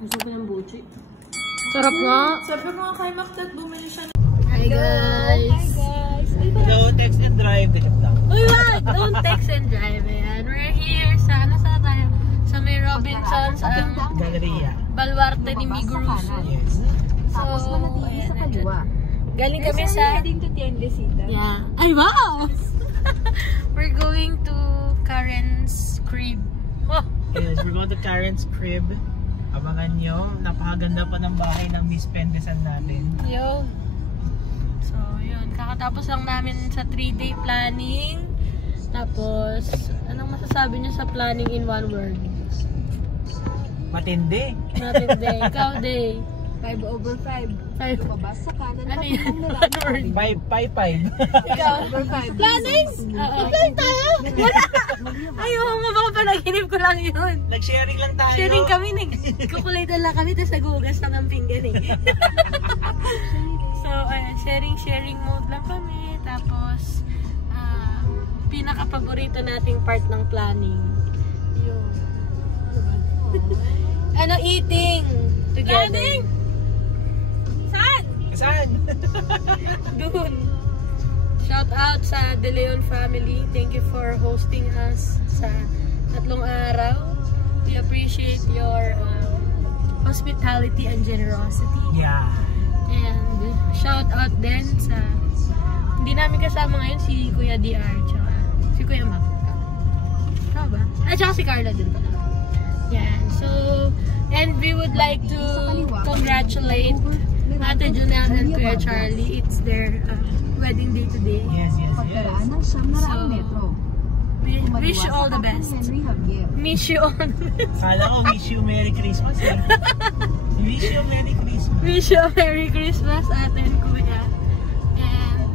Gusto ko ng buchi. Sarap nga. Sabi ko nga kay Mac that bumili siya. Hi guys! Hi guys! Don't text and drive. Uy, wag! Don't text and drive. Ayan. We're here sa, saan tayo? Sa may Robinsons, ang Galleria. Baluarte ni Miguruso. Yes. So, ayan. Galing kami sa... Heading to Tiendesita. Yeah. Ay, wow! We're going to Karen's crib. Oh. Yes, we're going to Karen's crib. Abangan nyo. Napakaganda pa ng bahay ng Miss Pendesan natin. Yo. So, yun. Kakatapos lang namin sa 3-day planning. Tapos, anong masasabi niyo sa planning in one word? Matindi. Matindi. Ikaw, Day. 5/5. 5. Lumabas sa kanan. Ano yun? One word. 5. Ikaw. 5/5. Planning? Planning tayo? Wala. Ayaw mo ba panaginip ko lang yun. Nag-sharing lang tayo. Sharing kami. Nag-kukulatan lang kami. Tapos nag-uugas na ng pinggan eh. So, sharing mode lang kami. Tapos, pinaka-paborito nating part ng planning. Yung, ano, eating together. Planning? Saan? Saan? Doon. Shout out sa De Leon family. Thank you for hosting us sa 3 araw. We appreciate your hospitality and generosity. Yeah. And shout out din sa hindi namin kasama ngayon si Kuya DR tsaka si Kuya Mac. Tama ba? At tsaka si Carla din pala. Yan. So, and we would like to congratulate Ate Junel and Kuya Charlie. It's their wedding day today. Yes. So, we wish you all the best. Wish you all the best. Kala ko wish you Merry Christmas eh. Wish you Merry Christmas. Wish you a Merry Christmas, Ate and Kuya. And,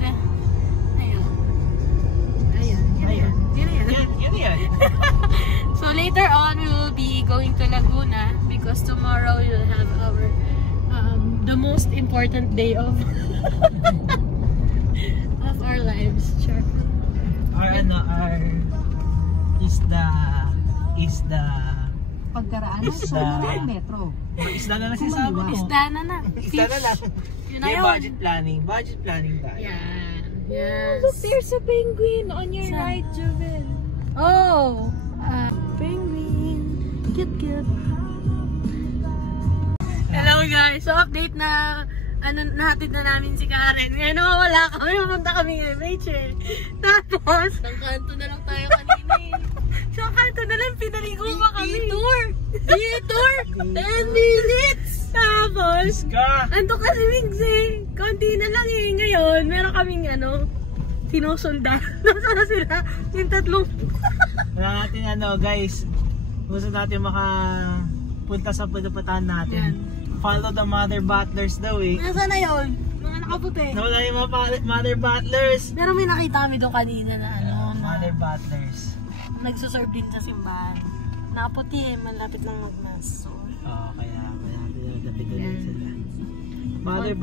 Yan. So later on, we will be going to Laguna because tomorrow we will have our the most important day of our lives. Sure. Our isda Pagkaraan ng Summer Metro. Isda na sinasabi ko. Isda na na. Isda na lang. Yun na May yun. budget planning tayo. Yan. Yes. Look, there's a penguin on your Saan? right, Jovel. Oh! Penguin. Cute. Hello guys. So update na nahatid na namin si Karen. Ngayon nawawala kami. Pumunta kami MH eh. Tapos, ang kanto na lang tayo kanina eh. Sa kanto na lang, pinaligo pa kami. Detour! 10 minutes! Tapos, anto kasi Migs eh. Konti na lang eh. Ngayon, meron kaming sinusundan. Nasaan na sila? Yung 3. Wala natin guys. Gusto natin makapunta sa punapatahan natin. Yan. Follow the mother butlers daw eh. Nasaan na yun? Mga nakaputi. Nawala yung mga mother butlers. Pero may nakita kami doon kanina na Mother butlers. nagsuserve din sa simbahan. Nakaputi eh, malapit ng magmas. So, kaya malapit na din sila. Mother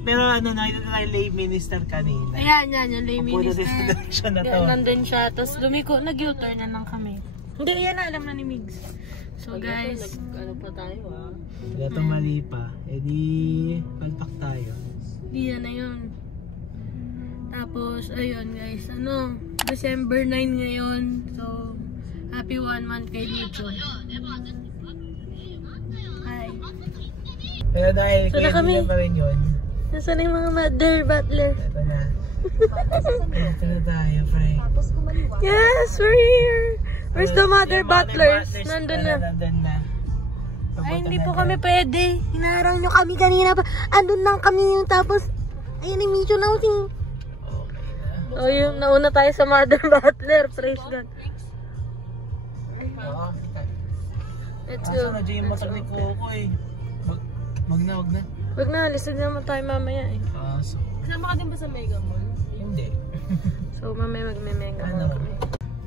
pero nakita tayo lay minister kanina. Ayan, yung lay minister. Siya na to. Nandun siya. Tapos lumiko, nag-U-turn na lang kami. Hindi, yan na alam na ni Migs. So guys, Ano pa tayo Kaya tumali pa. Di palpak tayo. di yan na yun. Tapos, ayun guys, December 9 ngayon. So, happy 1 month kay Nicho. Hi. Kaya dahil So, na kami. pa rin yun. Nasaan na yung mga mother butler? Ito na. Ito na tayo, pre. Yes, we're here! Where's the mother butlers? Nandun na. Ay, hindi po kami pwede. Hinaharang nyo kami kanina pa. Andun lang kami yung tapos. Ayun, yung Micho na uting. O, yung nauna tayo sa mother butler. Praise God. Let's go. Kaso na dyan yung motor ni Coco eh. Wag na. Wag na, lisod naman tayo mamaya eh. So, Kasama ka din ba sa Mega Mall? hindi. So, mamaya magme-mega kami.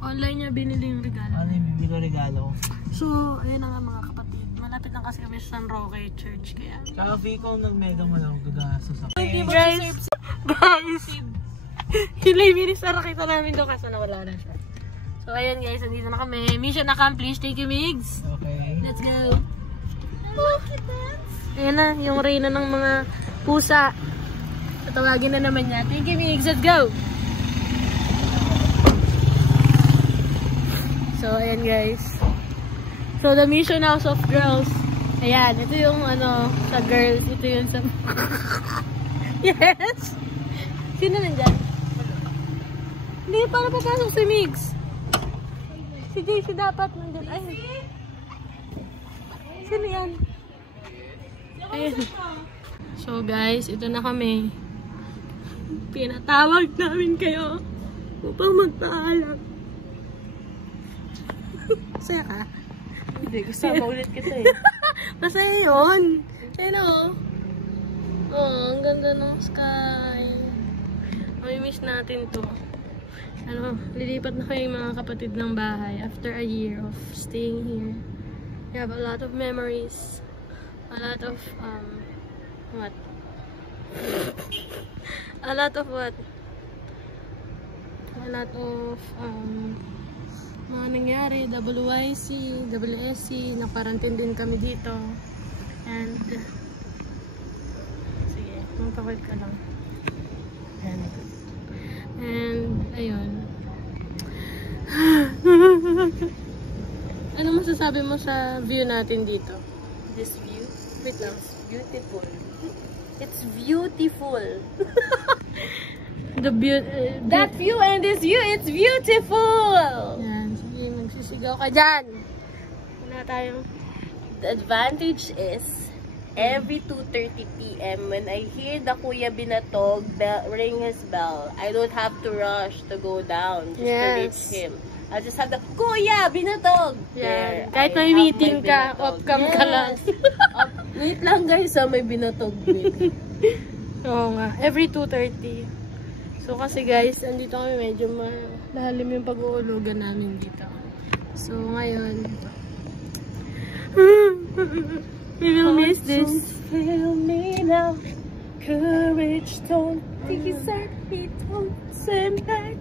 Online niya binili yung regalo. Ano yung bibili ko regalo? So, ayun na nga mga kapatid. Malapit lang kasi kami sa San Roque Church. Kaya, Tsaka Fico nag-mega mo lang gagastos ako. guys, yung lay minister nakita namin doon kasi nawala na siya. So, ayan guys, nandito na kami. Mission accomplished. Thank you, Migs. Okay. Let's go. Ayan na, yung reyna ng mga pusa. Tatawagin na naman niya. Thank you, Migs. Let's go! So, ayan guys. So, the Mission House of Girls. Ayan, ito yung ano, sa girls. Ito yung sa... Yes! Sino nandyan? Hindi, para papasok si Migs. Si JC dapat nandyan. Ay. Sino yan? Ayan. So guys, ito na kami. Pinatawag namin kayo upang magpaalam. Masaya ka? Hindi, kasama ulit kita eh. Masaya yun. Ayan o. Oh, ang ganda ng sky. May-miss natin to. Ano, lilipat na kayo mga kapatid ng bahay after a year of staying here. We have a lot of memories. A lot of, what? A lot of what? A lot of, mga nangyari, WYC, WSC, nakarantin din kami dito. And, sige, magpakit ka lang. And, ayun. Ano masasabi mo sa view natin dito? This view, Wait lang. it's beautiful. It's beautiful. That view and this view, it's beautiful. Yan, sige, magsisigaw ka dyan. Wala tayong... The advantage is, every 2:30 p.m. when I hear the Kuya Binatog ring his bell, I don't have to rush to go down just to reach him. I just have the Kuya Binatog. Yan. Kahit may meeting ka, off-cam ka lang. Wait lang guys, may Binatog din. Oo nga, every 2:30. So kasi guys, andito kami medyo malalim yung pag-uulugan namin dito. So ngayon, we will miss this. Feel me now, courage don't desert me, don't send back.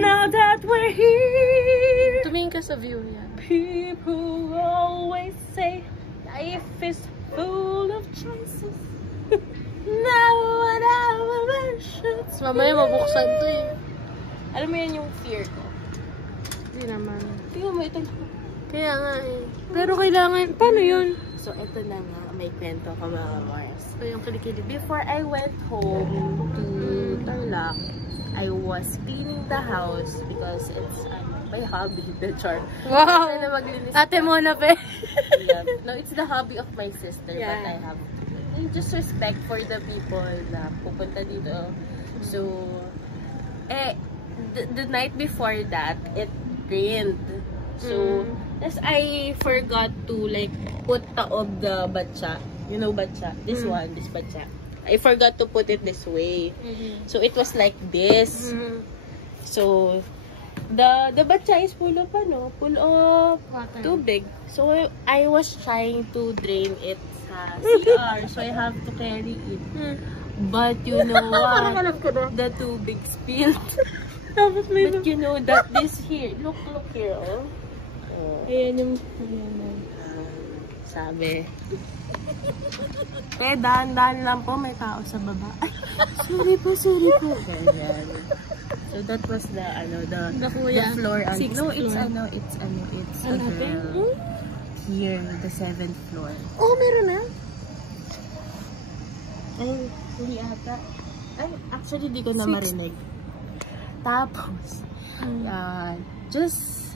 Now that we're here, Tumingin ka sa view yan. people always say life is full of choices. Now what our versions. Mamaya mabuksan to eh. Alam mo yan yung fear ko. Hindi naman. Tingnan mo ito. Kaya nga eh. Pero kailangan, paano yun? So ito na nga, may kwento ka mga Mars. So yung kilikili. Before I went home to Tarlac, I was cleaning the house because it's my hobby, the char. Wow! Na maglinis Ate ka. Mona pe. Yeah. No, it's the hobby of my sister, Yeah. but I have just respect for the people na pupunta dito. So, the night before that, it rained. So, as I forgot to like put taob the batsa. You know batsa? This one, this batsa. I forgot to put it this way. So, it was like this. So, the batsa is full of Water. tubig. So, I was trying to drain it sa CR. So, I have to carry it. But, you know what? The tubig spilled. But, you know that this here, look here, oh. Ayan yung... Sabi. Dahan-dahan lang po, may tao sa baba. Sorry po. Ganyan. So that was the kuya. the floor. Sixth No, it's floor. it's a Hanapin? girl. Here, the 7th floor. Oh, meron na? Ay, hindi ata. Ay, actually, di ko na marinig. Tapos, just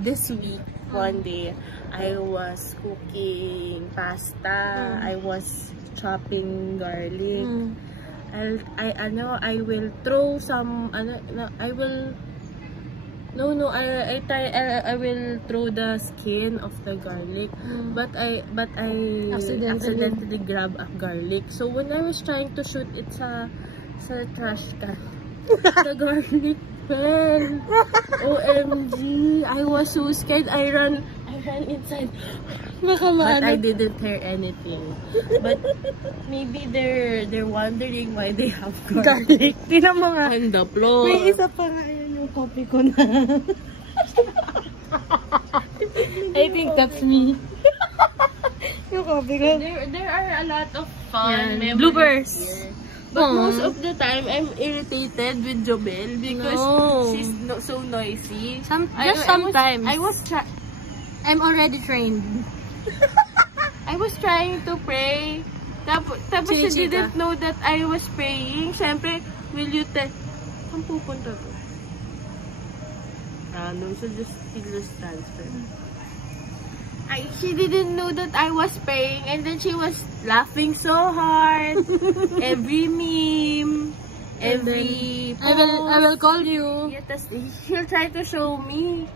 this week, one day, I was cooking pasta. I was chopping garlic. I will throw some, I will throw the skin of the garlic, but I accidentally grab a garlic. So when I was trying to shoot it sa trash can, the garlic fell. OMG, I was so scared. I ran inside. But I didn't hear anything. But maybe they're wondering why they have garlic. Tinan mo nga. On the floor. May isa pa nga yan yung copy ko na. I think that's me. Yung coffee ko. There are a lot of fun memories bloopers. here. But most of the time, I'm irritated with Jobel because she's so noisy. Sometimes. I'm already trained. I was trying to pray. Tapos she didn't know that I was praying. Siyempre, will you tell? Saan pupunta to? No, so she just transfer. She didn't know that I was praying, and then she was laughing so hard. Every meme, every post. I will call you. Yeah, she'll try to show me.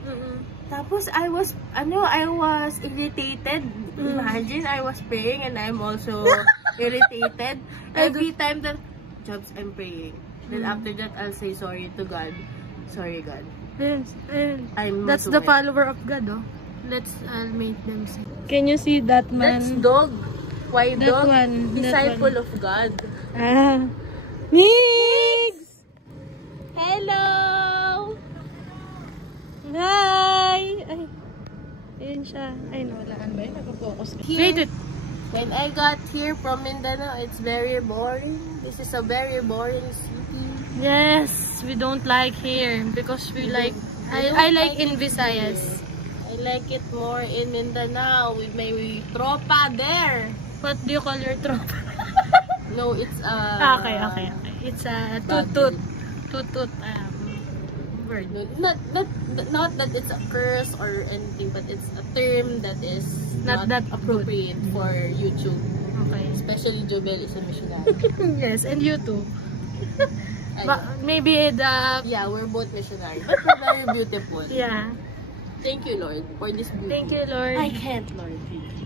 Tapos I was irritated. Imagine I was praying and I'm also irritated. Every time that Jobs, I'm praying. Then after that, I'll say sorry to God. Sorry, God. That's the follower of God, oh. I'll make them see. Can you see that man? That's dog. Why that dog? One, Disciple of God. Nix! Hello! Hi! Ay, ayun siya. Ay, nawalaan ba yun? Nag-focus ka. When I got here from Mindanao, it's very boring. This is a very boring city. Yes, we don't like here because we like. I like in Visayas. I like it more in Mindanao with my tropa there. What do you call your tropa? No, it's Okay. It's a tutut word. Not that it's a curse or anything, but it's a term that is not that appropriate for YouTube. Okay. Especially Jobel is a missionary. Yes, and you too. But maybe yeah, we're both missionaries, but we're very beautiful. Yeah. Thank you, Lord, for this beauty. Thank you, Lord. I can't, Lord.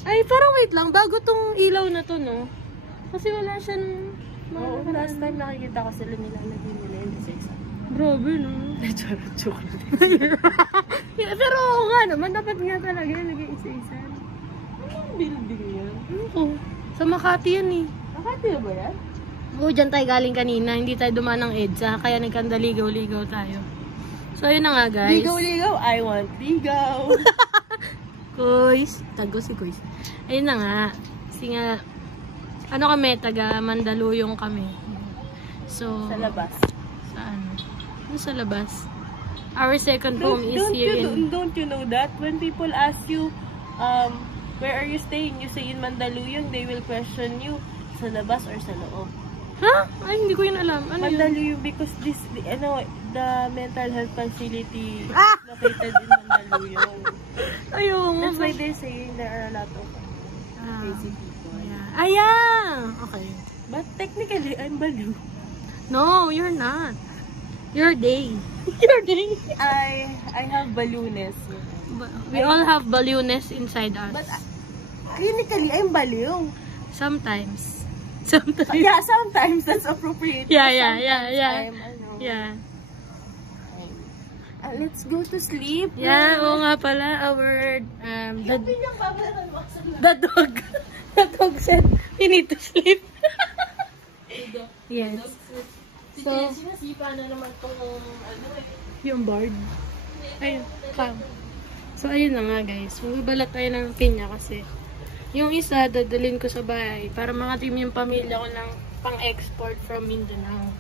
Ay, parang wait lang. Bago tong ilaw na to, no? Kasi wala siyang... last time nakikita ko sila nilalagay nila yung isa-isa. Grabe, no? Joke. Yeah, pero oo nga naman, dapat nga talaga naging isa-isa. Anong building yan? Oo. Sa Makati yan, eh. Makati na ba yan? Oo, dyan tayo galing kanina. Hindi tayo dumaan ng EDSA, kaya nagkandaligaw-ligaw tayo. So, ayun na nga, guys. Ligaw-ligaw? I want ligaw. Kuys. Tago si Kuys. Ayun na nga. Kasi nga, ano kami, taga Mandaluyong kami. So, sa labas. Saan? Ano sa labas? Our second home is here in... Don't you know that? When people ask you, where are you staying? You say in Mandaluyong, they will question you, sa labas or sa loob. Ha? Ay, hindi ko yun alam. Ano Mandaluyong because the mental health facility is located in Mandaluyong. Ayun. That's why they're saying there are a lot of crazy people. Yeah. Ayan! Okay. But technically, I'm Balu. No, you're not. You're Day. You're Day. I have ballooness. We all have ballooness inside us. But clinically, I'm Balu. Sometimes. Yeah, sometimes that's appropriate. Yeah. Yeah. Let's go to sleep. Yeah, oo nga pala. Our, the dog said, we need to sleep. Yes. So, sinasipa na naman itong, yung board. Ayun, come. So, ayun na nga guys. Magbabalat tayo ng pinya kasi yung isa, dadalhin ko sa bahay para makatim yung pamilya ko ng pang-export from Mindanao.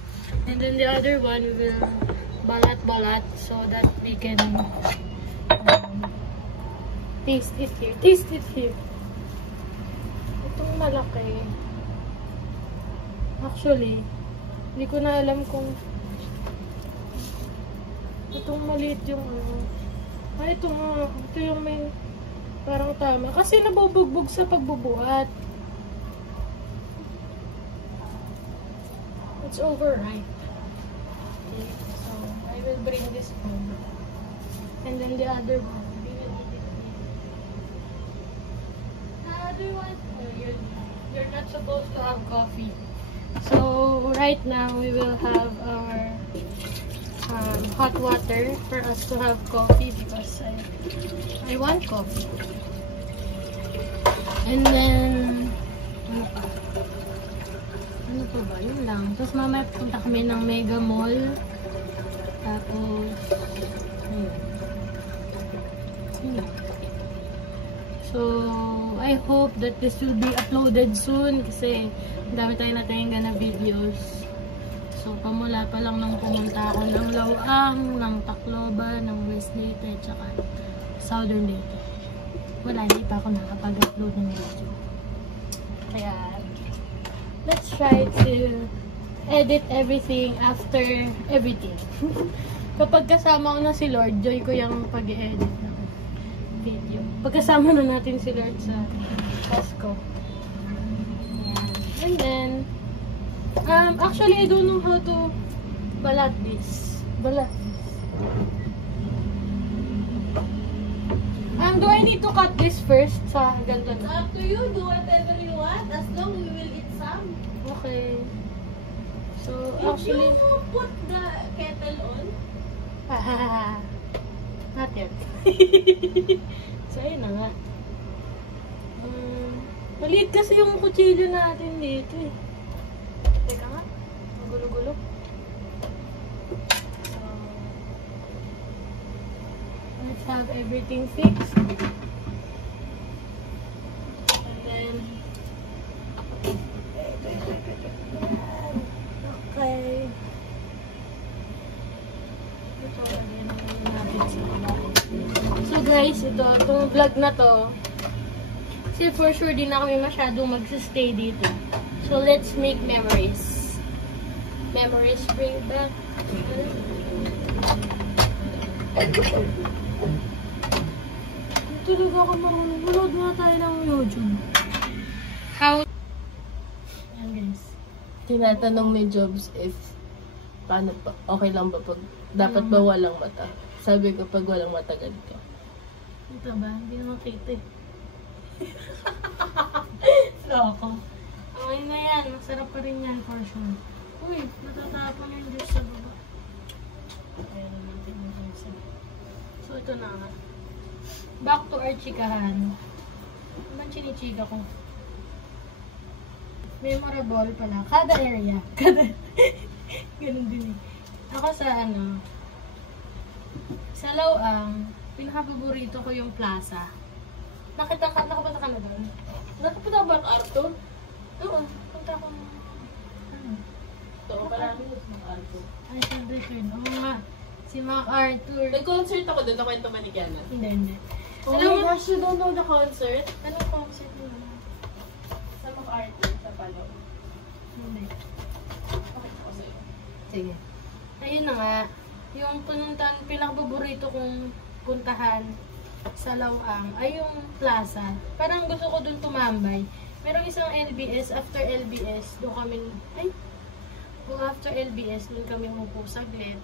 And then the other one, we will balat-balat so that we can taste it here. Taste it here. Itong malaki. Actually, hindi ko na alam kung itong maliit yung ito nga. Ito yung may parang tama. Kasi nabubugbog sa pagbubuhat. It's overripe. Okay, so I will bring this one. And then the other one. We will eat it. The other one, you're not supposed to have coffee. So right now we will have our hot water for us to have coffee because I want coffee. And then ano pa ba? Yun lang. Tapos mamaya punta kami ng Mega Mall. Tapos ayun. So I hope that this will be uploaded soon kasi dami tayo natinga na videos. So, pamula pa lang nung pumunta ako ng Lawang, ng Tacloban, ng West Leyte, tsaka Southern Leyte. Wala, hindi pa ako nakapag-upload ng video. Kaya, let's try to edit everything after everything. Kapag kasama ko na si Lord, joy ko yung pag-edit ng video. Pagkasama na natin si Lord sa Costco. And then, actually, I don't know how to balat this. Do I need to cut this first sa ganito na? Up to you, do whatever you want, as long we will eat some. Okay. So, Did actually... you put the kettle on? Not yet. So, ayun na nga. Maliit kasi yung kutsilyo natin dito eh. Teka nga. Ang gulo-gulo. So, let's have everything fixed. And then, okay. Ito, lagyan natin sa babae. So guys, itong vlog na to, kasi for sure di na kami masyadong magsistay dito. So let's make memories. Memories bring back. Tulog ako marunong. Manood nga tayo ng YouTube. How? Ayan guys. Tinatanong ni Jobs if paano pa, okay lang ba pag dapat ba walang mata? Sabi ko pag walang mata ganito. Ito ba? Hindi na makita eh. Loko. Okay na yan. Masarap pa rin yan for sure. Uy, natatapon yung juice sa baba. Ayan na natin yung juice. So ito na nga. Back to our chikahan. Ano ang chinichika ko? Memorable pala. Kada area. Ganun din eh. Ako sa sa Lawang, pinaka-paborito ko yung plaza. Nakapunta ka na doon? Nakapunta ba ang Arthur? Oo, punta ko. Oo, marami yung Arthur. Ay, syempre yun. Oo nga. Si Mac Arthur. Nag-concert ako doon, nakwento ba ni Kiana? Hindi. Oh my gosh, you don't know the concert? Anong concert mo? Sa Mac Arthur, sa Palaw. Hindi. Okay ako sa'yo. Sige. Ayun na nga. Yung pinaka-paborito kong puntahan sa Lawang ay yung plaza. Parang gusto ko dun tumambay. Merong isang LBS. After LBS, doon kami, after LBS, doon kami umupo saglit.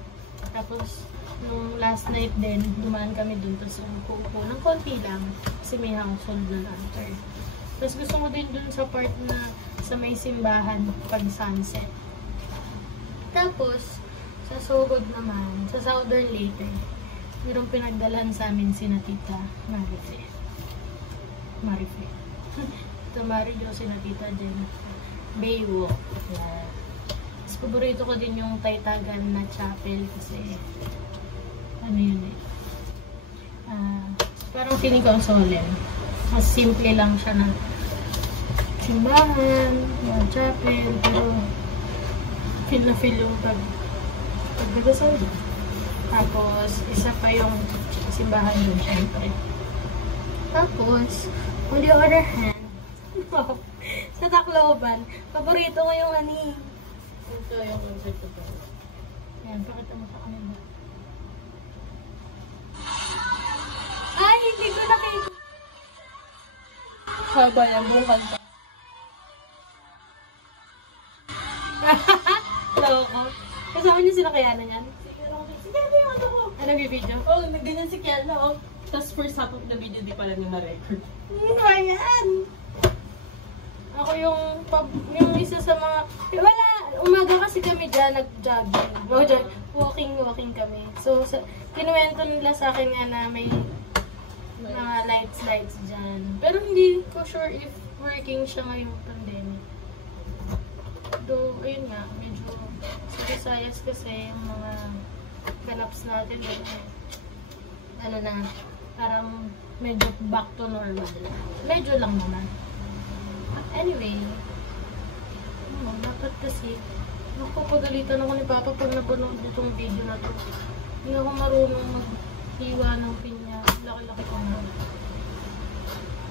Tapos, nung last night din, dumaan kami dun. Tapos, umupo ng konti lang. Kasi may household na lantern. Tapos, gusto ko din dun sa part na sa may simbahan pag sunset. Tapos, sa Sugod naman, sa Southern Leyte, mayroong pinagdalhan sa amin si Tita Marife. Ito Mario, si Tita din. Baywalk. Yeah. Mas paborito ko din yung Taytagan na chapel kasi ano yun eh. Parang feeling ko ang solemn. Mas simple lang siya na simbahan, yung chapel, pero feel na feel yung pagdadasal. Tapos, isa pa yung simbahan doon, syempre. Tapos, on the other hand, sa Tacloban, paborito ko yung Ito yung concert ko. Yan, pakita mo sa kanila. Ay, hindi ko nakita. Haba yan, buong kanta. Loko. Kasama niyo sila kaya na yan? Sige, yung ano ko. Ano yung video? Oh, nagganyan si Kiana, oh. Tapos first half of the video, di pala niya na-record. Ayan! Ako yung isa sa mga... Wala! Umaga kasi kami dyan, nag-jogging. Walking kami. So, kinuwento nila sa akin nga na may mga lights dyan. Pero hindi ko sure if working siya ngayong pandemic. Though, ayun nga, medyo sa Visayas kasi yung mga ganaps natin. Ano na, parang medyo back to normal. Medyo lang naman. Anyway, dapat kasi napapagalitan ako ni Papa pag napanood itong video na to. Hindi ako marunong maghiwa ng pinya. Laki-laki ko na.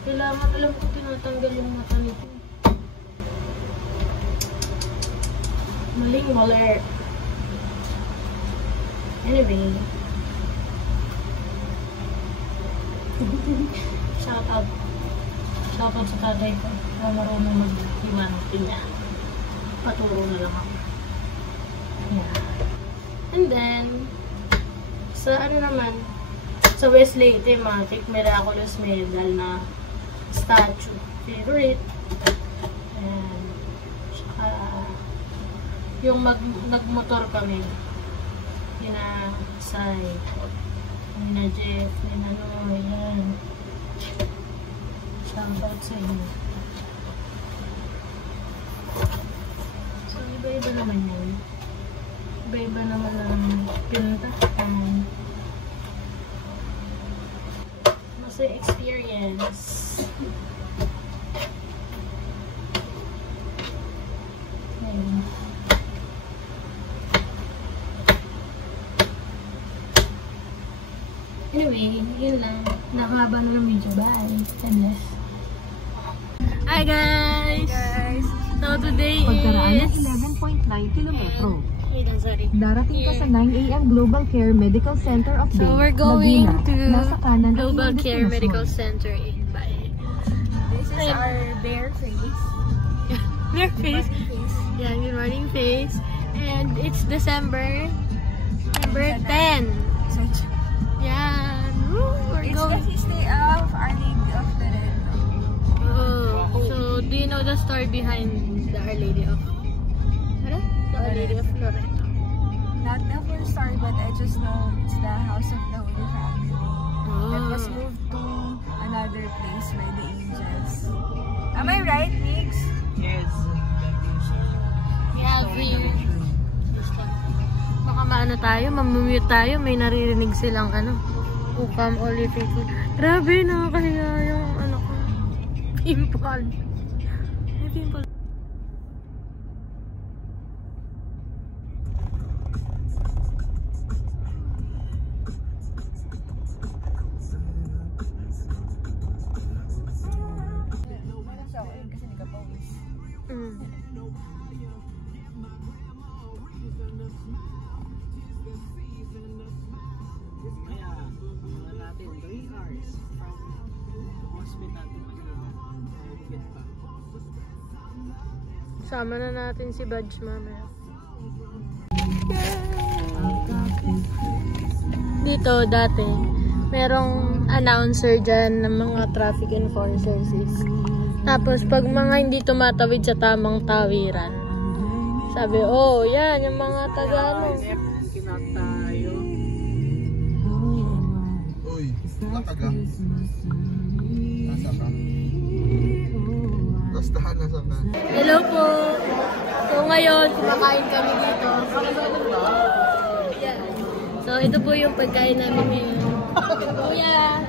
Kailangan, alam ko tinatanggal yung mata nito. Maling waler. Anyway. Shout out sa tatay ko na marunong maghiwa ng pinya. Paturo na lang ako. Yeah. And then, sa ano naman, sa Wesley Thematic Miraculous Medal na statue. Favorite. And, saka, yung nagmotor kami. Yuna Sai, Yuna Jeff, Yuna Noy, yan. Shout out sa inyo. So, iba-iba naman yun. Iba-iba naman ang pinuntahan. Masaya experience. Ayun. Anyway, yun lang. Nakahaba na ng video. Bye. God bless. Hi guys! So today Pagkaraan is... ng 11.9 kilometro. Wait lang, sorry. Darating ka sa 9 AM Global Care Medical Center of Bay, So we're going Laguna. Nasa kanan ang Global iyong Care destinasyon. Medical Center in Bay. This is our bare face. Bare face. Yeah, good morning face. And it's December 10. Yeah. Woo, we're going. It's the feast day of Our Lady of Loreto. Oh, so do you know the story behind the Our Lady of? Ano? The Our Lady of Loreto. Not the full story, but I just know it's the house of the Holy Family that was Oh. moved to another place by the angels. Am I right, Nix? Yes. Yeah, baka maano tayo, mamumute tayo, may naririnig silang ano. Who come all you faithful. Grabe, nakakahiya yung ano ko. Pimple. May pimple. Kaya, mga natin, 3 hours from hospital to Manila. Higit pa. Sama na natin si Badge mamaya. Dito dati, merong announcer dyan ng mga traffic enforcers. Tapos pag mga hindi tumatawid sa tamang tawiran, sabi, oh, yan, yung mga Tagalog. Kinat tayo. Uy, nakaga. Nasa ka. Lastahan, nasa ka. Hello po! So ngayon, kumakain kami dito. Yan. So ito po yung pagkain namin ngayon. Kuya!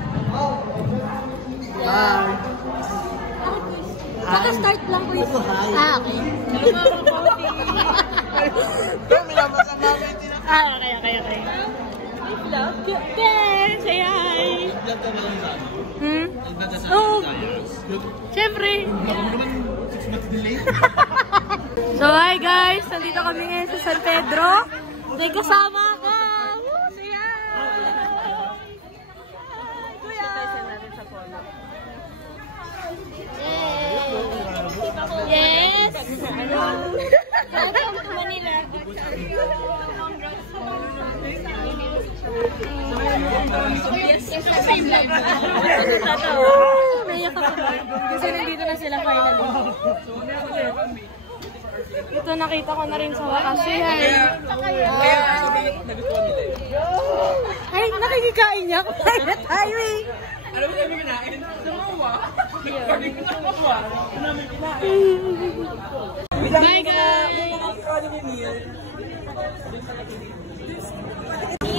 Yan. Naka-start lang po yun. Ah, okay. Okay. Vlog? Yes! Say hi! Oh! Siyempre! So hi guys! Nandito kami ngayon sa San Pedro. May kasama ka! Woo! Say hi! Kuya! Yes! Welcome to Manila. Naiyak ako. Kasi nandito na sila finally. Ito nakita ko na rin sa wakas. Ay, nakikikain niya. Kumain na tayo eh. Ano ba kami kinain? Sumawa. Bye guys!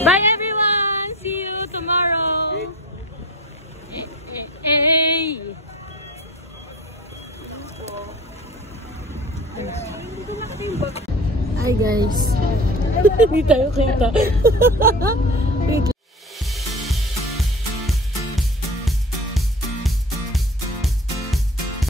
Bye everyone! See you tomorrow! Hey! Hi guys. Hindi tayo kita. Wait